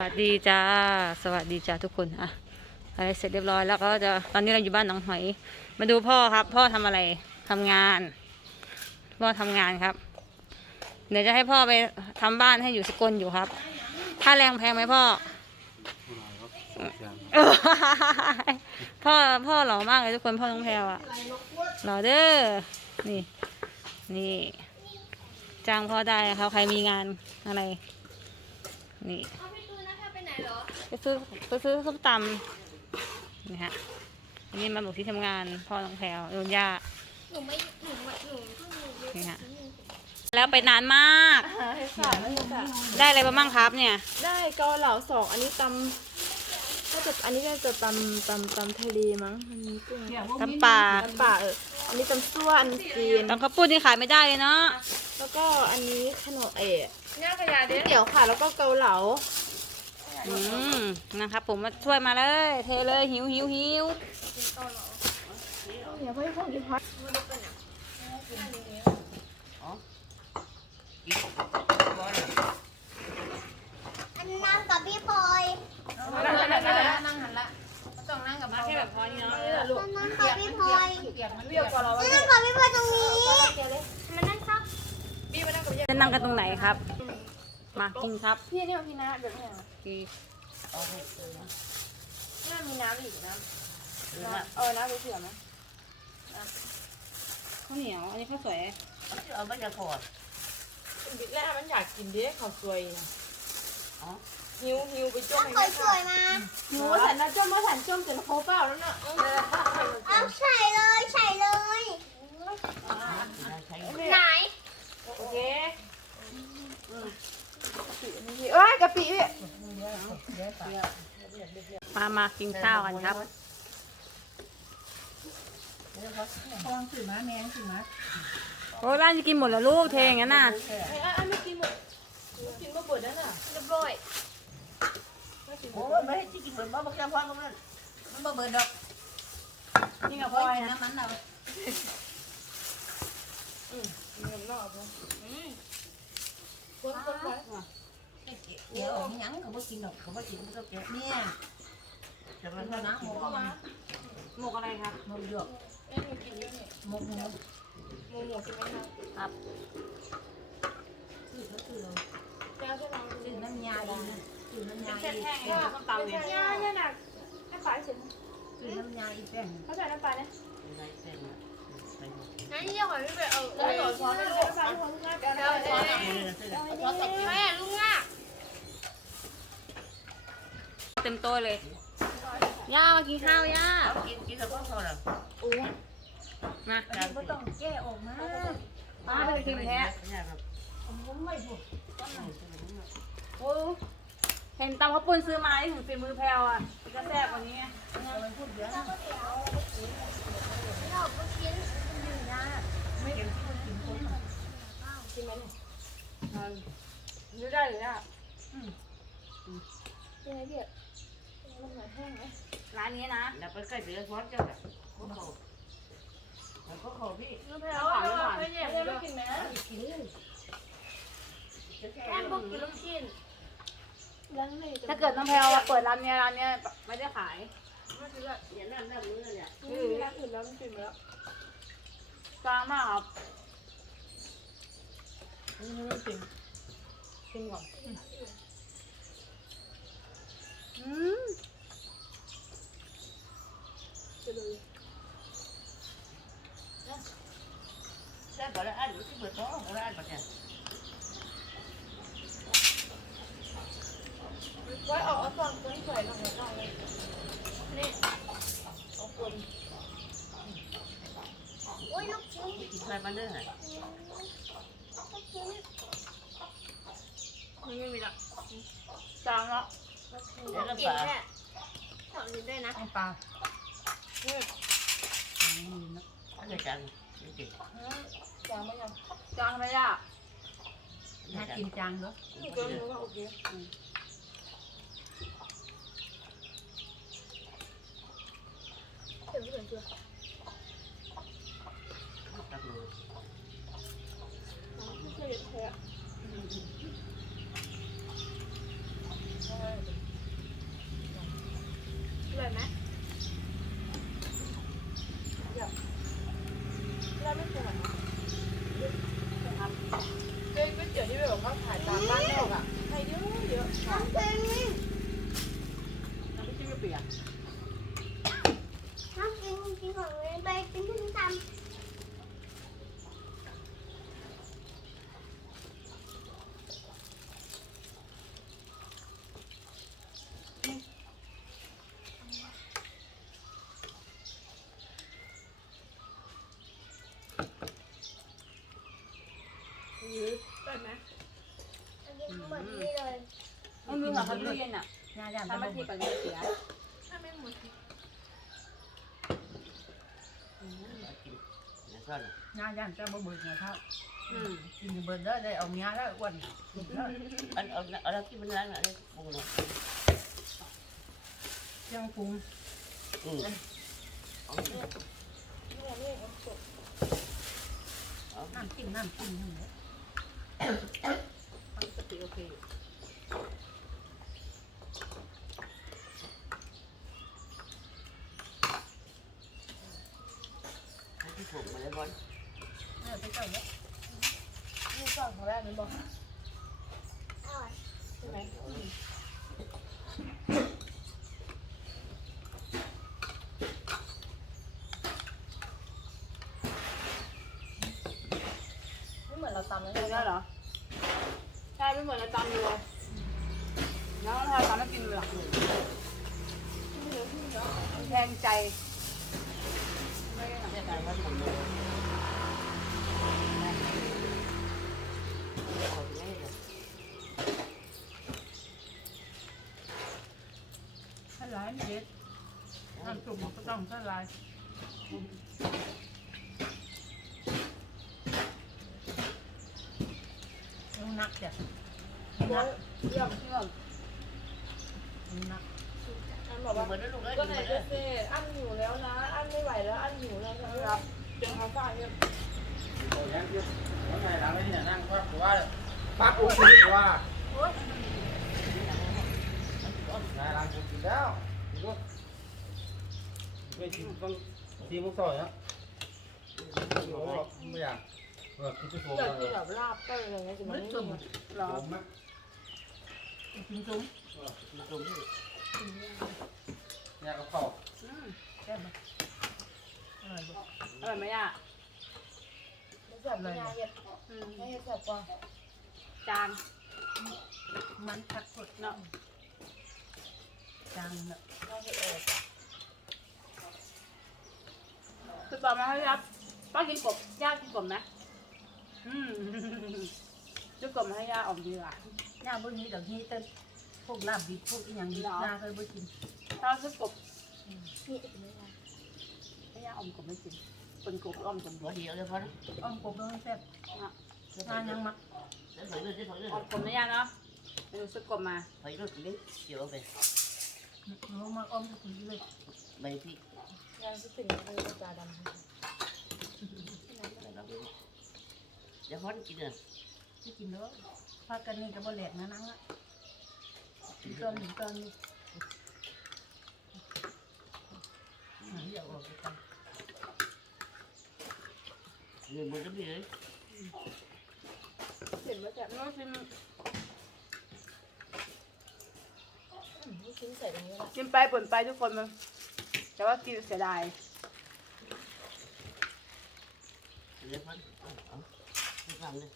สวัสดีจ้า สวัสดีจ้าทุกคนอะอะไรเสร็จเรียบร้อยแล้วก็จะตอนนี้เราอยู่บ้านหนองหอย มาดูพ่อครับ พ่อทำอะไรทำงาน พ่อทำงานครับ เดี๋ยวจะให้พ่อไปทำบ้านให้อยู่สกลอยู่ครับค่าแรงแพงไหมพ่อเออพ่อพ่อหล่อมากเลยทุกคนพ่อน้องแพรวอะหล่อเด้อนี่ นี่ จ้างพ่อได้ครับใครมีงานอะไร นี่ เอาพี่ตูนนะถ้าไปไหนเหรอไปซื้อไปซื้อส้มตำนี่ฮะอันนี้มาบอกที่ทำงานพ่อน้องแพรวโดนย่าหนูไม่หนูไม่หนูเพิ่งรู้นี่ฮะแล้วไปนานมากค่ะแล้วค่ะได้อะไรมาบ้างครับเนี่ย ได้เกาเหลาสองอันนี้ตำน่าจะอันนี้น่าจะตำตำตำทะเลมั้งมันมีกุ้งตำป่าตำป่าเอออันนี้ตำซั่วอันนี้จีนตำข้าวปุ้นนี่ขายไม่ได้เลยเนาะแล้วก็อันนี้ขนมเอ๋หน้าขยะก๋วยเตี๋ยวค่ะ แล้วก็เกาเหลา อืมนะครับผมมาช่วยมาเลย เทเลยหิวหิวหิวอย่าเพิ่งพูดดิพัดอันนั่งกับพี่พลอยนั่งหันละนั่งหันละต้องนั่งกับมาแค่แบบพอนี้เนาะนั่งกับพี่พลอยเปรี้ยวกว่าเรานั่งกับพี่พลอยตรงนี้มันนั่งครับจะนั่งกันตรงไหนครับ มากินครับพี่นี่มันพี่น้ำแบบนี้เหรอกินน้ำมีน้ำอีกน้ำเออน้ำไปเผื่อไหมข้าวเหนียว อันนี้ข้าวสวยเอาไม่จะขอดบิดแรกมันอยากกินดิข้าวสวยหิวหิวไปจ้มเคยสวยมาหิวสันนะจ้มมาสันจ้มจนโคเปล่าแล้วเนาะเอาใส่เลยใส่เลยใช้ไหนโอเค เอ้ยกะปิพี่มามากินข้าวกันครับฟองสื่อมาแมงสื่อมาโอ้ยบ้านจะกินหมดแล้วลูกเทอย่างนั้นน่ะไอ้ไอ้ไม่กินหมดกินมาเปิดนั่นน่ะเรียบร้อยโอ้ไม่ให้ที่กินเหมือนบ้าบักแก้วพ่อมันมันบ่เบิดดอกนี่กับพ่อน้ำมันน่ะคนคนไว้ เดี๋ยวยังเขาบ่กินดอกเขาบ่กินมันก็แก่เนี่ยจะมันน้ำหมูมาหมกอะไรครับหมูหยกไอ้หนูกินเยอะเนี่ยหมูหมูหมูหมูกินไหมคะครับคือก็คือเราแก้วใช่ไหมซื้อน้ำยาดีซื้อน้ำยาแค่อีแห้งๆส้มตำเนี่ยย่าเนี่ยหนักน้ำปลาเฉยซื้อน้ำยาอีแป้งเขาใส่น้ำปลาเนี่ยอะไรแป้งนั่นเรียกว่าพี่ไปเอาเออหนูช้อนไม่รู้น้ำปลาทุกคนทุกคนแก้วน้ำปลาแม่ลุงอะเต็มโต๊ะเลย ย่ามากินข้าวย่ากินกินกับพ่อเขาหรอมาไม่ต้องแก้ออกมามาไปกินแท้ผมไม่พูดโอ้เห็นตำข้าวปุ้นซื้อมาที่ถึงฝีมือแพรวอะจะแซ่บกว่านี้ไงมันพูดเยอะเราก็กินไม่เห็นที่มันกิ นคนกินไหมเนี่ยหรือได้หรือได้ยังไงพี่ลงหน่อยแห้งไหมร้านนี้นะแล้วไปใกล้ไปแล้วซ้อนเจ้าแบบเขาเขาเขาเขาพี่แล้วเราไม่เนี่ยไม่กินไหมกินแม่บอกกินลูกชิ้นแล้วนี่ถ้าเกิดน้องแพรวอะเปิดร้านเนี้ยร้านเนี้ยไม่ได้ขายไม่กินละเนี่ยน้ำน้ำมือเนี่ยอืมร้านอื่นแล้วมันปิดไปแล้วกลางมากครับนี่มันปิดปิดก่อนอืม จะดู ใช่ป่ะแล้ว อันนี้ที่เปิดท้องแล้วอันป่ะเนี่ยไว้ออกเอาฟองต้นสวยลงหน่อยเลยนี่เอาคนโอ้ยลูกชิ้นกินอะไรมาเนื้อลูกชิ้นมันไม่มีละจางล้วเดี๋ยวเรากินป่าแค่ถอดลิ้นด้วยนะป่าอันนี้จังนี่กิน จางไหมยังจางไหมย่ะน่ากินจังเนาะนี่ก็รู้ว่าโอเคเดี๋ยวไม่เดี๋ยวเดิมือไม่ใช่แท้ ได้ไหมอันนี้เหมือนนี่เลย มันมีกับเรียนอะน่าจะทำมาทีกับเาเสีย ถ้าไม่หมด งานย่านจะบ่เบิดเงินเท่าอืมกินเบิดได้ได้เอาเมียแล้วอ้วนอันเอาเอาแล้วที่มันร้านอะไรปรุงเนาะยังปรุงอืมน้ำจิ้มน้ำจิ้มนี่แหละปกติโอเค อยู่ที่ผมมาแล้วบอลเออไปเจ้าเนี่ยนี่ก่อนของแรกมันบอกอร่อยใช่ไหมไม่เหมือนเราตำเลยเจอแล้เหรอ ใช่ไม่เหมือนเราตำเลยแล้วเราทำให้กินเลยหรอแทงใจ ลายเด็ดน้ำจุ่มก็ต้องถ้ายนักจ้ะนักเรื่องเรื่องนัก บอกว่าเหมือนลูกเอ้ยก็ไหนเจเซ่อันหิวแล้วนะ อันไม่ไหวแล้ว อันหิวแล้วนะครับเจอเขาฝ่ายเนี่ยปั๊บโอเคว่านาลังกูกินแล้วกูไม่ชิมต้องทีมุกซอยนะไม่อยากเออคือจะโผล่อยแบบลาบเต้ยอะไรเงี้ยจะมันนึกไม่จุ่มมีหรอผมนะกินจุ่ม มันตรงที่อยากกระเพราอืมแซ่บบ่อร่อยบ่อร่อยไหมอะไม่แซ่บไม่ยาเย็ดอืมไม่เย็ดแซ่บกว่าจานมันผักสดเนาะจางเนาะไม่เย็ดเออคือบอกมาให้รับป้ากินกบย่ากินกบไหมอืมจุกกบมาให้ย่าออกดีกว่าย่าบ่มีดอกนี้แต่ พวกลาบดิบพวกอีหยังดิบย่าเคยบ่กินถ้าซื้อกบนี่ไม่ยาให้ย่าอมกบไม่กินเป็นกบอ้อมกบหัวเดียวเลยพอนะอ้อมกบแล้วแซ่บงานยังมักเดี๋ยวถอยเลยเดี๋ยวถอยเลยออมกบนะย่าเนาะไปดูซื้อกบมาถอยรถนี้เดี๋ยวไปหนูมาอ้อมกินเลยใบพริกยาที่ถึงมันจะจาดำเดี๋ยวพอกินอะสิกินเด้อพากันนี่ก็บ่แหลกนะนังละกิน ตอนกินตอนนี่เดี๋ยวออกไปกันเงินมันจะมีเลยเห็นว่าจะน้องชิมลูกชิ้นใส่ตรงนี้ละชิมไปป่นไปทุกคนมันแต่ว่ากินเสียดายเดี๋ยวพอเอาเอาไม่ฟังเลย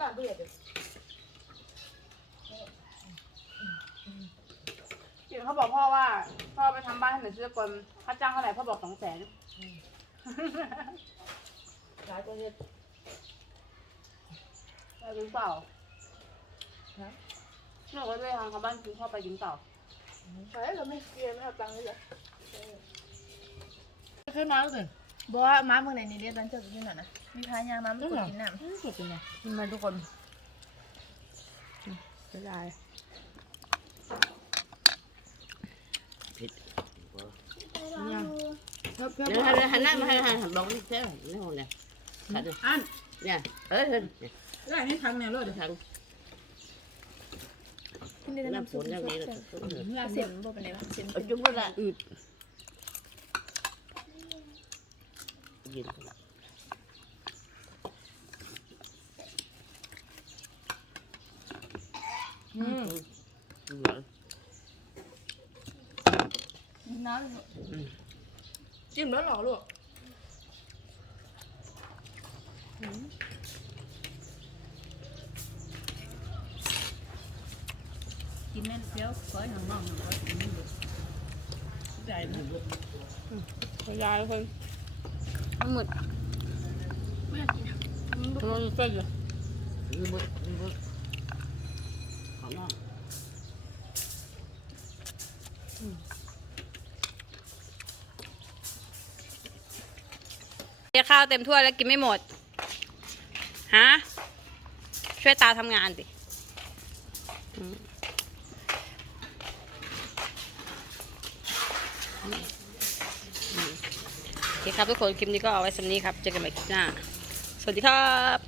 พี่พอเลยบ้างพี่เด็ดจริงเขาบอกพ่อว่า พ่อไปทำบ้านให้หนูซื้อกลค่าจ้างเท่าไหร่พ่อบอกสองแสนร้ายตัวเย็ดได้หรือเปล่าฮะหนูก็เลยทางเขาบ้านคือพ่อไปกินเปล่าใช่เราไม่เกลียไม่เอาตังค์เลยเหรอขึ้นมาแล้วสิ บอกว่าม้าเมื่อไหร่นี่เรียนตอนเจอกันน่ะนะมีพายางม้าไม่กดกินน้ำเก็บเป็นไงกินมาทุกคนเสียดายผิดเนี่ยเดี๋ยวหันหันหน้ามาหันหันหันบอกนี่เท่านี่ห้องเนี่ยขัดเลยอันเนี่ยเออเฮ้ยได้ให้ทางแนวรถทางขึ้นได้น้ำน้ำฝซุปนอย่างนี้เลยเสียงบอกเป็นไรบ้างเสียงเอาจุ่มก็ละอืดเย็นอืมอืมน้ำจิ้มแล้วหรอลูกกินนั่นเดี๋ยวขอให้หางมองหน่อยกินนี่ดูใจนะขยายคน ทั้งหมดไม่อยากกินมันเส้นเลยนี่บึ้นี่บึ้ขอนอนเดี๋ยวข้าวเต็มถ้วยแล้วกินไม่หมด ฮะ ช่วยตาทำงานดิอืมโอเค ครับทุกคนคลิปนี้ก็เอาไว้สำนี้ครับ เจอกันใหม่คลิปหน้า สวัสดีครับ